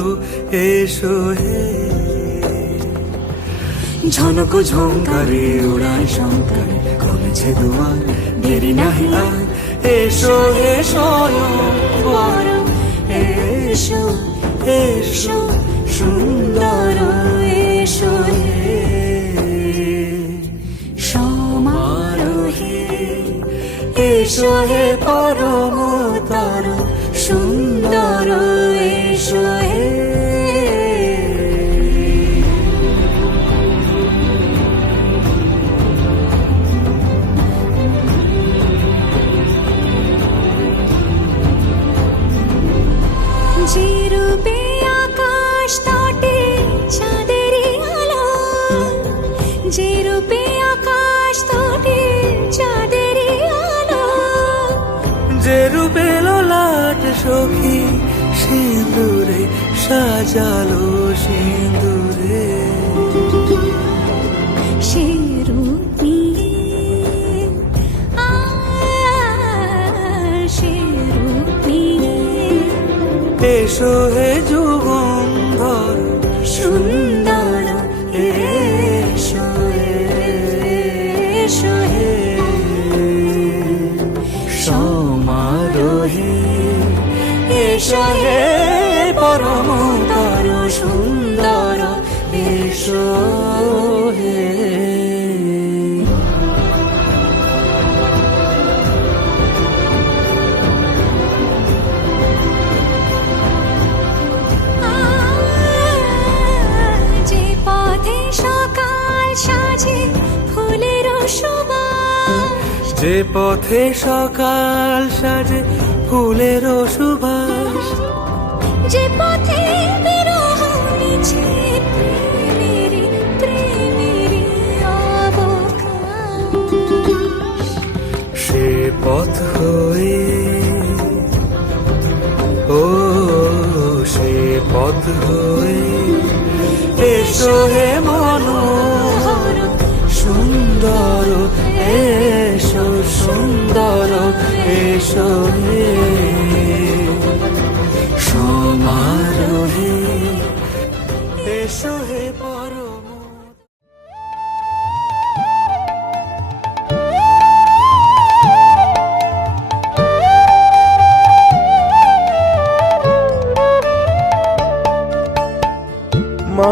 সুন্দর এসো হে। ঝনক ঝঙ্কারে উড়ায় শঙ্কারে, কমেছে দুয়ার, দেরি নাহি আর। এসো বর এসো এসো, সুন্দর, এসো হে। সমারোহে, এসো হে পরম তর সাজালো সিঁদুরে সে রূপ নিয়ে সে রূপ নিয়ে এসো হে যুগন্ধর সুন্দর এসো এসো পথে সকাল সাজে ফুলের সুবাস। যে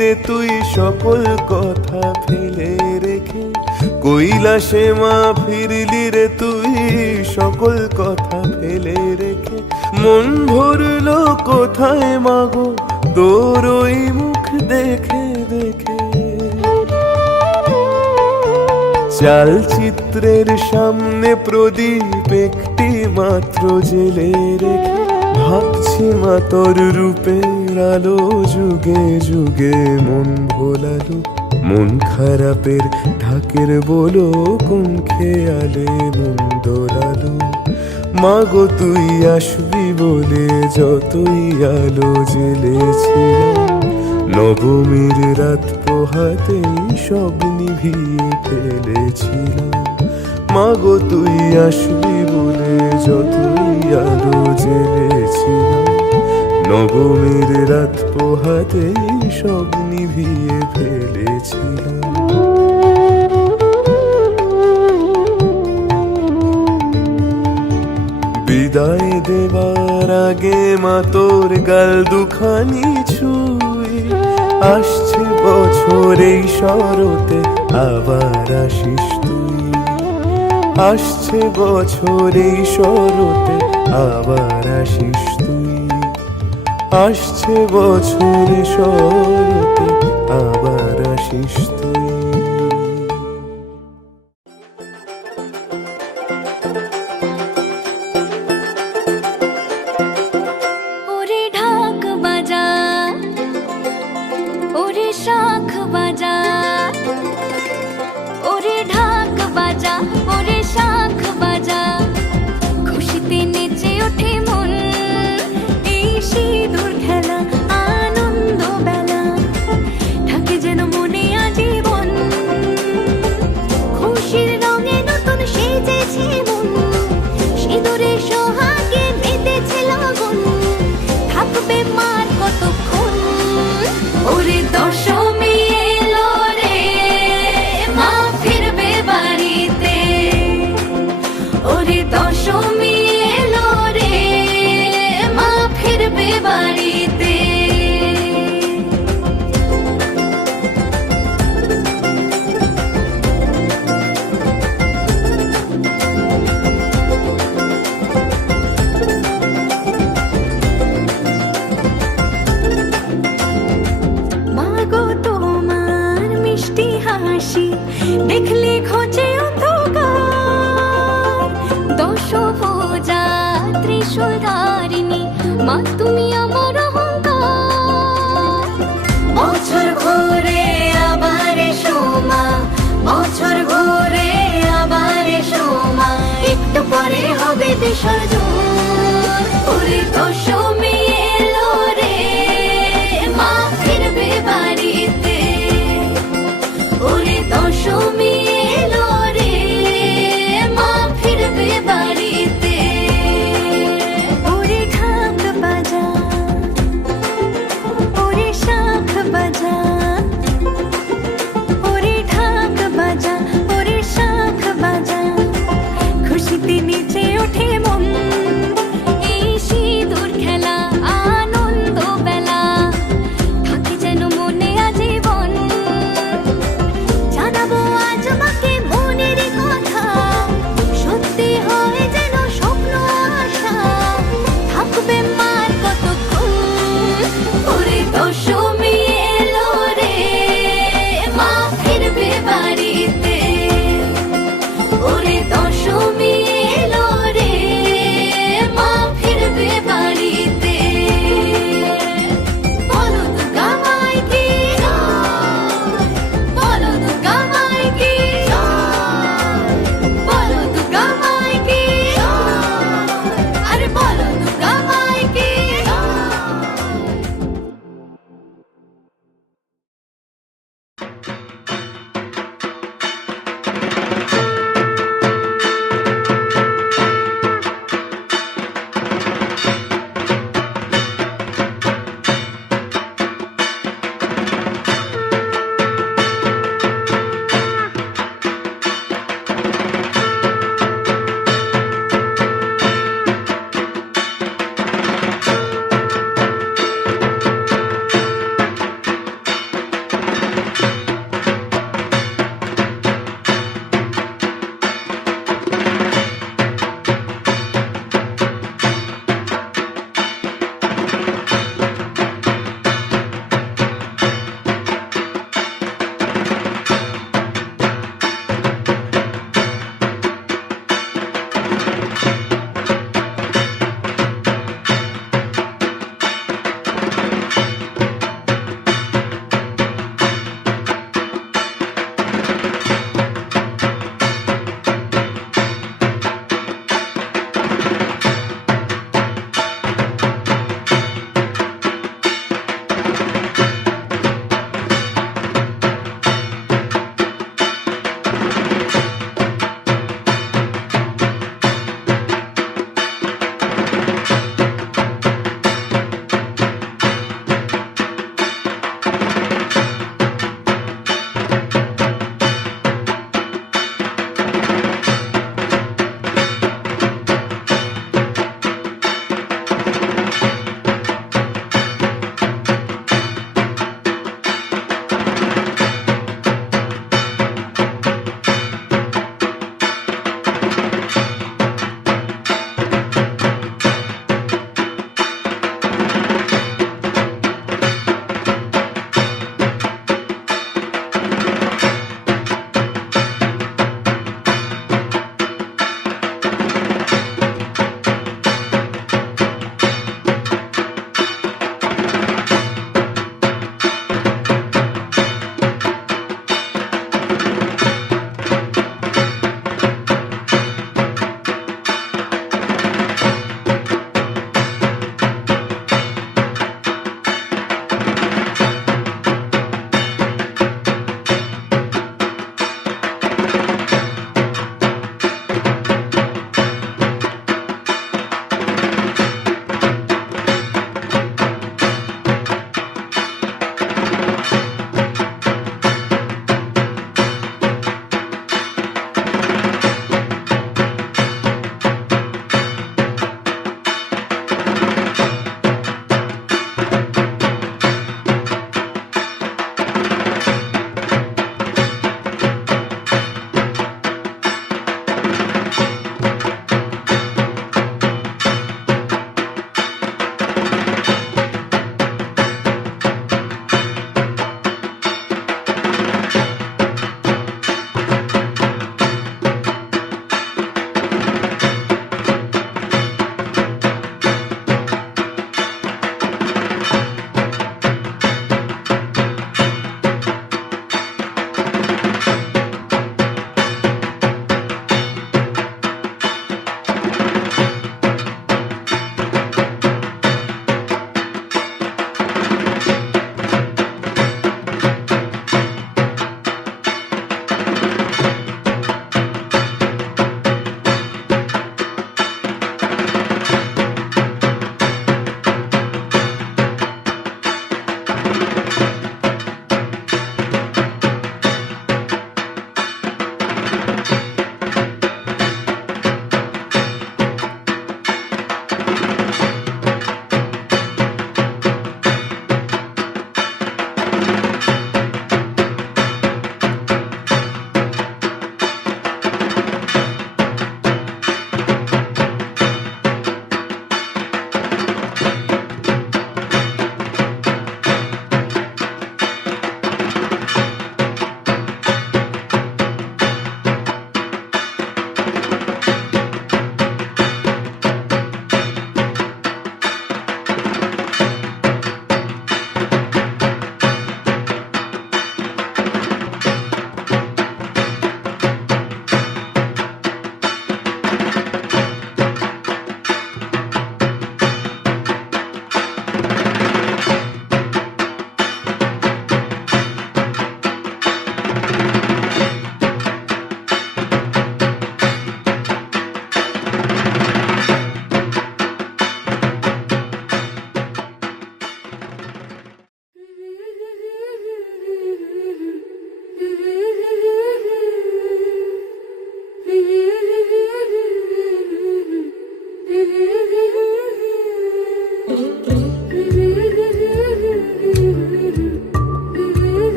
রে, তুই সকল কথা ফেলে রেখে কৈলাসে মা ফিরলি রে, তুই সকল কথা ফেলে রেখে মন ভরলো কোথায় মাগো? তোর ওই মুখ দেখে দেখে। চালচিত্রের সামনে প্রদীপ একটি মাত্র জেলে রেখে ভাবছি মা তোর রূপের আলো যুগে যুগে মন ভোলালো, মন খারাপের ঢাকের বলো কোন খেয়ালে মন দোলালো। মাগো তুই আসবি বলে যতই আলো জেলেছিলাম নবমীর রাত পোহাতেই সব নিভিয়ে ফেলেছিলাম। মাগো, তুই আসবি বলে যতই আলো জেলেছিলাম নবমীর রাত পোহাতেই সব নিভিয়ে ফেলেছিলাম। বিদায় দেবার আগে মা তোর গাল দুখানি ছুঁই আসছে বছর এই শরতে আবার আসিস আসছে বছরে শরতে আবার আসিস তুই। আসছে বছরে শরতে আবার আসিস তুই। Shut it down.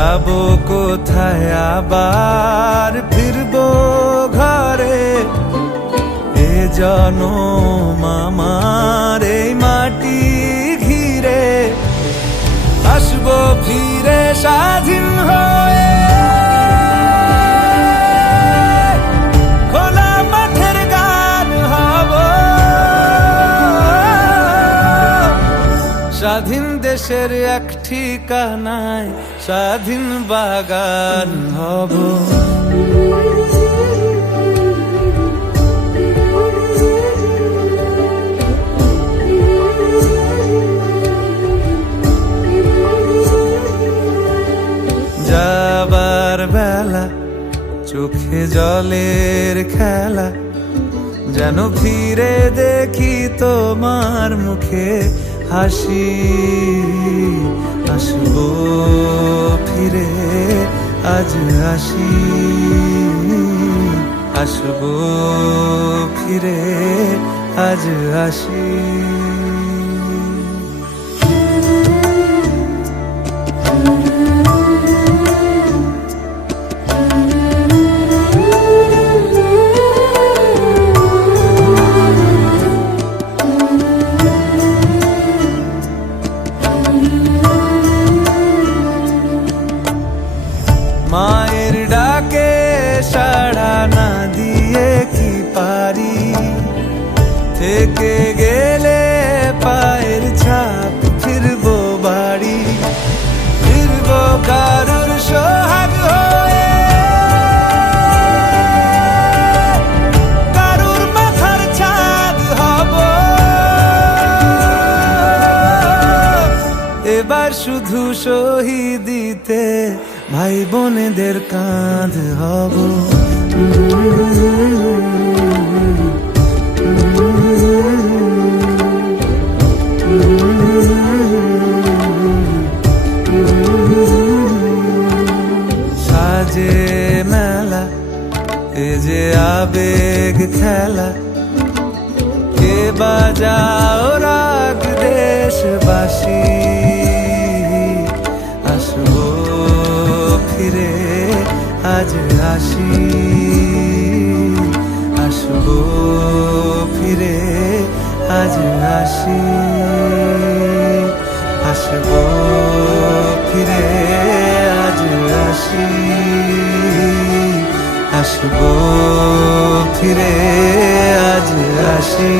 যাব কোথায়? আবার ফিরবো ঘরে। এ জন মামার এই মাটি ঘিরে। আসব ফিরে স্বাধীন গান হব। স্বাধীন দেশের এক ঠিকানায় স্বাধীন বাগান হব। যাবার বেলা চোখে জলের খেলা যেন ফিরে দেখি তোমার মুখে হাসি। আসব ফিরে আজ আসি। আসব ফিরে আজ আসি। ভাই বোনেদের কাঁধ হব। আসব ফিরে আজ আসি।